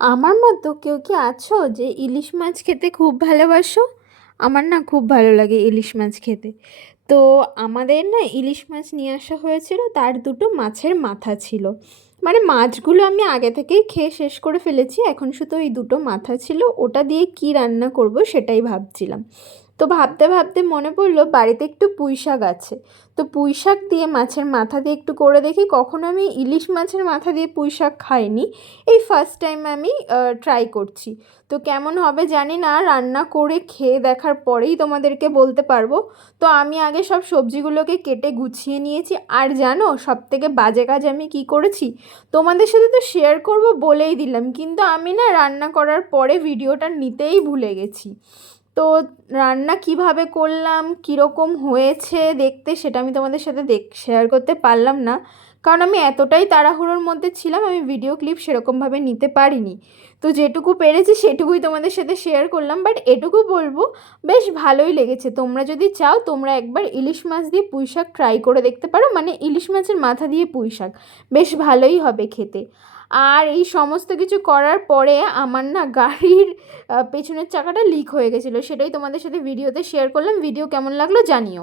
আমার মতো কেউ কি আছো যে ইলিশ মাছ খেতে খুব ভালোবাসো? আমার না খুব ভালো লাগে ইলিশ মাছ খেতে। তো আমাদের না ইলিশ মাছ নিয়ে আসা হয়েছিল, তার দুটো মাছের মাথা ছিল। মানে মাছগুলো আমি আগে থেকেই খেয়ে শেষ করে ফেলেছি, এখন শুধু এই দুটো মাথা ছিল, ওটা দিয়ে কি রান্না করব সেটাই ভাবছিলাম। তো ভাবতে ভাবতে মনে পড়লো বাড়িতে একটু পুঁই শাক আছে। তো পুঁই শাক দিয়ে মাছের মাথা দিয়ে একটু করে দেখি, কখনো আমি ইলিশ মাছের মাথা দিয়ে পুঁই শাক খাইনি। এই ফার্স্ট টাইম আমি ট্রাই করছি। তো কেমন হবে জানি না, রান্না করে খেয়ে দেখার পরেই তোমাদেরকে বলতে পারবো। তো আমি আগে সব সবজিগুলোকে কেটে গুছিয়ে নিয়েছি, আর জানো সব থেকে বাজে কাজ আমি কি করেছি? তোমাদের সাথে তো শেয়ার করব বলেই দিলাম, কিন্তু আমি না রান্না করার পরে ভিডিওটা নিতেই ভুলে গেছি। তো রান্না কিভাবে করলাম, কীরকম হয়েছে দেখতে, সেটা আমি তোমাদের সাথে শেয়ার করতে পারলাম না, কারণ আমি এতটাই তাড়াহুড়োর মধ্যে ছিলাম, আমি ভিডিও ক্লিপ সেরকমভাবে নিতে পারিনি। তো যেটুকু পেরেছি সেটুকুই তোমাদের সাথে শেয়ার করলাম, বাট এটুকু বলবো বেশ ভালোই লেগেছে। তোমরা যদি চাও তোমরা একবার ইলিশ মাছ দিয়ে পুঁই শাক ট্রাই করে দেখতে পারো, মানে ইলিশ মাছের মাথা দিয়ে পুঁই শাক, বেশ ভালোই হবে খেতে। আর এই সমস্ত কিছু করার পরে আমার না গাড়ির পেছনের চাকাটা লিক হয়ে গেছিলো, সেটাই তোমাদের সাথে ভিডিওতে শেয়ার করলাম। ভিডিও কেমন লাগলো জানিও।